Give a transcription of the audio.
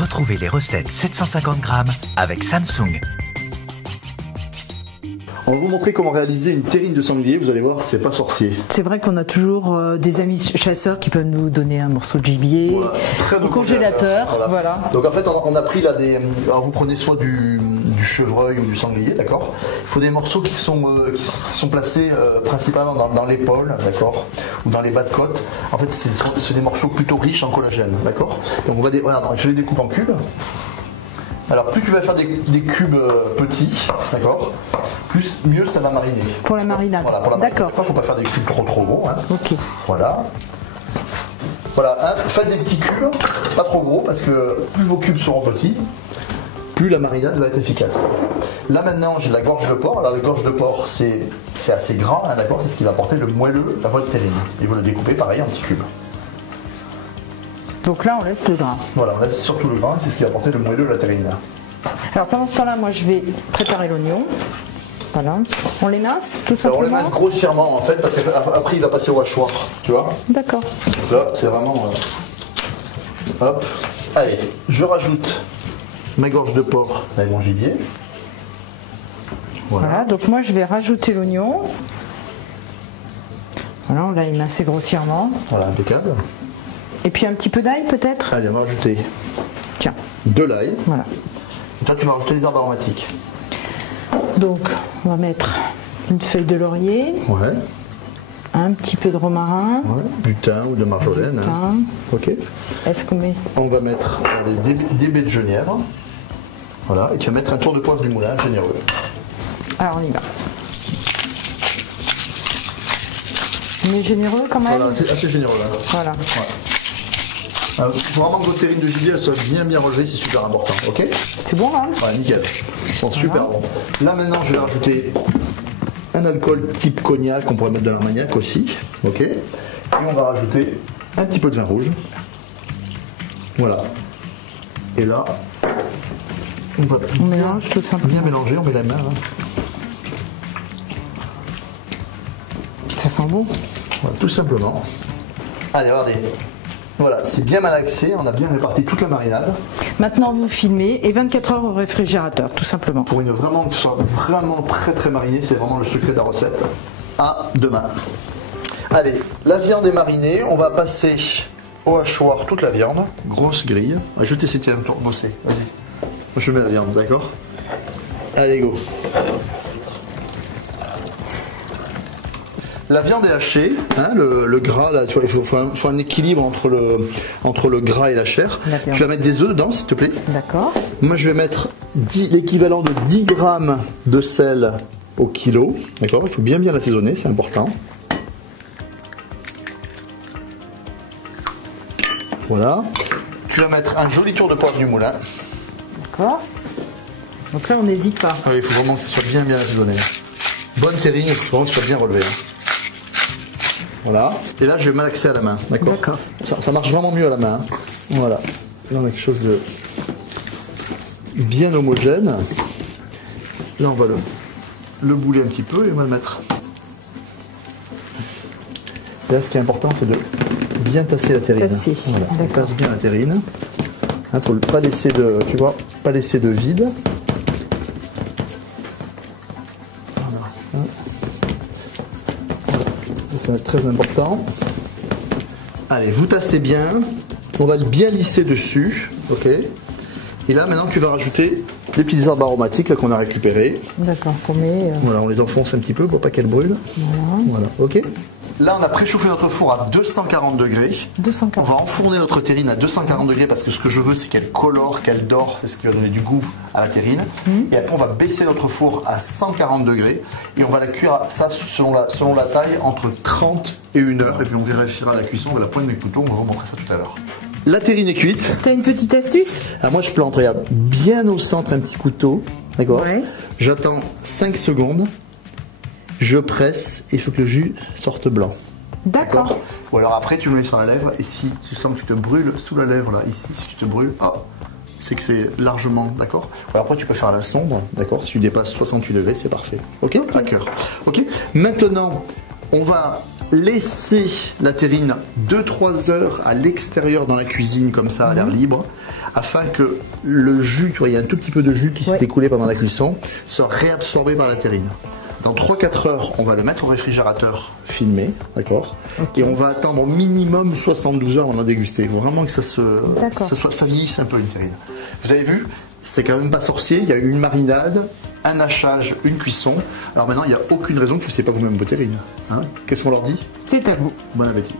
Retrouvez les recettes 750 grammes avec Samsung. On va vous montrer comment réaliser une terrine de sanglier. Vous allez voir, c'est pas sorcier. C'est vrai qu'on a toujours des amis chasseurs qui peuvent nous donner un morceau de gibier, Voilà, au congélateur. Voilà. Donc en fait, on a pris là des. Alors vous prenez soit du chevreuil ou du sanglier, d'accord. Il faut des morceaux qui sont placés principalement dans l'épaule, d'accord, ou dans les bas de côte. En fait, c'est des morceaux plutôt riches en collagène, d'accord. Donc on va voilà, je les découpe en cubes. Alors plus tu vas faire des cubes petits, d'accord, plus mieux ça va mariner. Pour la marinade. Voilà, pour la marinade. D'accord. Il ne faut pas faire des cubes trop gros. Hein. Ok. Voilà. Voilà, hein, faites des petits cubes, pas trop gros, parce que plus vos cubes seront petits, plus la marinade va être efficace. Là maintenant, j'ai la gorge de porc. Alors la gorge de porc, c'est assez gras, hein, d'accord, c'est ce qui va apporter le moelleux à votre terrine. Et vous le découpez pareil en petits cubes. Donc là, on laisse le gras. Voilà, on laisse surtout le gras, c'est ce qui va apporter le moelleux à la terrine. Alors pendant ce temps-là, moi je vais préparer l'oignon. Voilà. On l'émince tout simplement. Alors, on l'émince grossièrement en fait, parce qu'après il va passer au hachoir, tu vois. D'accord. Donc là, c'est vraiment. Hop. Allez, je rajoute ma gorge de porc avec mon gibier. Voilà, donc moi je vais rajouter l'oignon. Voilà, on l'a émincé grossièrement. Voilà, impeccable. Et puis un petit peu d'ail peut-être. Allez, on va rajouter Tiens. de l'ail. Voilà. Et toi, tu vas rajouter des herbes aromatiques. Donc, on va mettre une feuille de laurier, Ouais. un petit peu de romarin, Ouais. Du thym ou de marjolaine. thym. Hein. Ok. Est-ce qu'on met On va mettre des baies de genièvre. Voilà. Et tu vas mettre un tour de poivre du moulin généreux. Alors on y va. On est généreux quand même. Voilà, c'est assez généreux là. Voilà. Ouais. Il faut vraiment que votre terrine de gibier soit bien relevée, c'est super important. Ok. C'est bon hein. Ouais, nickel. Ils sont super bons. Là maintenant, je vais rajouter un alcool type cognac, on pourrait mettre de l'armagnac aussi. Ok. Et on va rajouter un petit peu de vin rouge. Voilà. Et là, on mélange tout simplement. Bien mélanger, on met la main. Hein. Ça sent bon. Voilà, tout simplement. Allez, regardez. Voilà, c'est bien malaxé, on a bien réparti toute la marinade. Maintenant vous filmez et 24 heures au réfrigérateur, tout simplement. Pour que ce soit vraiment très marinée, c'est vraiment le secret de la recette. À demain. Allez, la viande est marinée, on va passer au hachoir toute la viande. Grosse grille. Je vais t'essayer de bosser, vas-y. Je mets la viande, d'accord? Allez, go. La viande est hachée, hein, le gras, là, tu vois, il faut un équilibre entre le gras et la chair. Tu vas mettre des œufs dedans, s'il te plaît. D'accord. Moi, je vais mettre l'équivalent de 10 grammes de sel au kilo. D'accord. Il faut bien l'assaisonner, c'est important. Voilà. Tu vas mettre un joli tour de poivre du moulin. D'accord. Donc là, on n'hésite pas. Ah oui, il faut vraiment que ça soit bien assaisonné. Bonne terrine, il faut vraiment que ça soit bien relevé. Voilà. Et là, je vais malaxer à la main. D'accord. Ça marche vraiment mieux à la main. Hein. Voilà. Là, on a quelque chose de bien homogène. Là, on va le bouler un petit peu et on va le mettre. Et là, ce qui est important, c'est de bien tasser la terrine. Voilà. On tasse bien la terrine. Hein, pour ne pas laisser de, tu vois, pas laisser de vide. C'est très important. Allez, vous tassez bien. On va bien lisser dessus. Ok. Et là, maintenant, tu vas rajouter les petites herbes aromatiques qu'on a récupérées. D'accord, qu'on met. Voilà, on les enfonce un petit peu pour pas qu'elles brûlent. Voilà, ok. Là, on a préchauffé notre four à 240 degrés. 240. On va enfourner notre terrine à 240 degrés parce que ce que je veux, c'est qu'elle colore, qu'elle dore. C'est ce qui va donner du goût à la terrine. Et après, on va baisser notre four à 140 degrés. Et on va la cuire, ça, selon la taille, entre 30 et 1 heure. Et puis, on vérifiera la cuisson avec la pointe de couteau. On va vous montrer ça tout à l'heure. La terrine est cuite. T'as une petite astuce? Alors moi, je plante, regarde, bien au centre un petit couteau. D'accord. Ouais. J'attends 5 secondes. Je presse et il faut que le jus sorte blanc. D'accord. Ou alors après tu le mets sur la lèvre et si tu sens que tu te brûles sous la lèvre là, ici, si tu te brûles, c'est que c'est largement, d'accord. Alors après tu peux faire à la sonde, d'accord. Si tu dépasses 68 degrés, c'est parfait. Ok. À cœur. Ok. Maintenant, on va laisser la terrine 2-3 heures à l'extérieur dans la cuisine, comme ça, à l'air libre, afin que le jus, tu vois, il y a un tout petit peu de jus qui s'est écoulé pendant la cuisson, soit réabsorbé par la terrine. Dans 3-4 heures, on va le mettre au réfrigérateur filmé, d'accord, et on va attendre au minimum 72 heures avant de la déguster. Il faut vraiment que ça vieillisse un peu une terrine. Vous avez vu, c'est quand même pas sorcier, il y a eu une marinade, un hachage, une cuisson. Alors maintenant, il n'y a aucune raison que vous ne fassiez pas vous-même vos terrines. Hein. Qu'est-ce qu'on leur dit? C'est à vous. Bon appétit.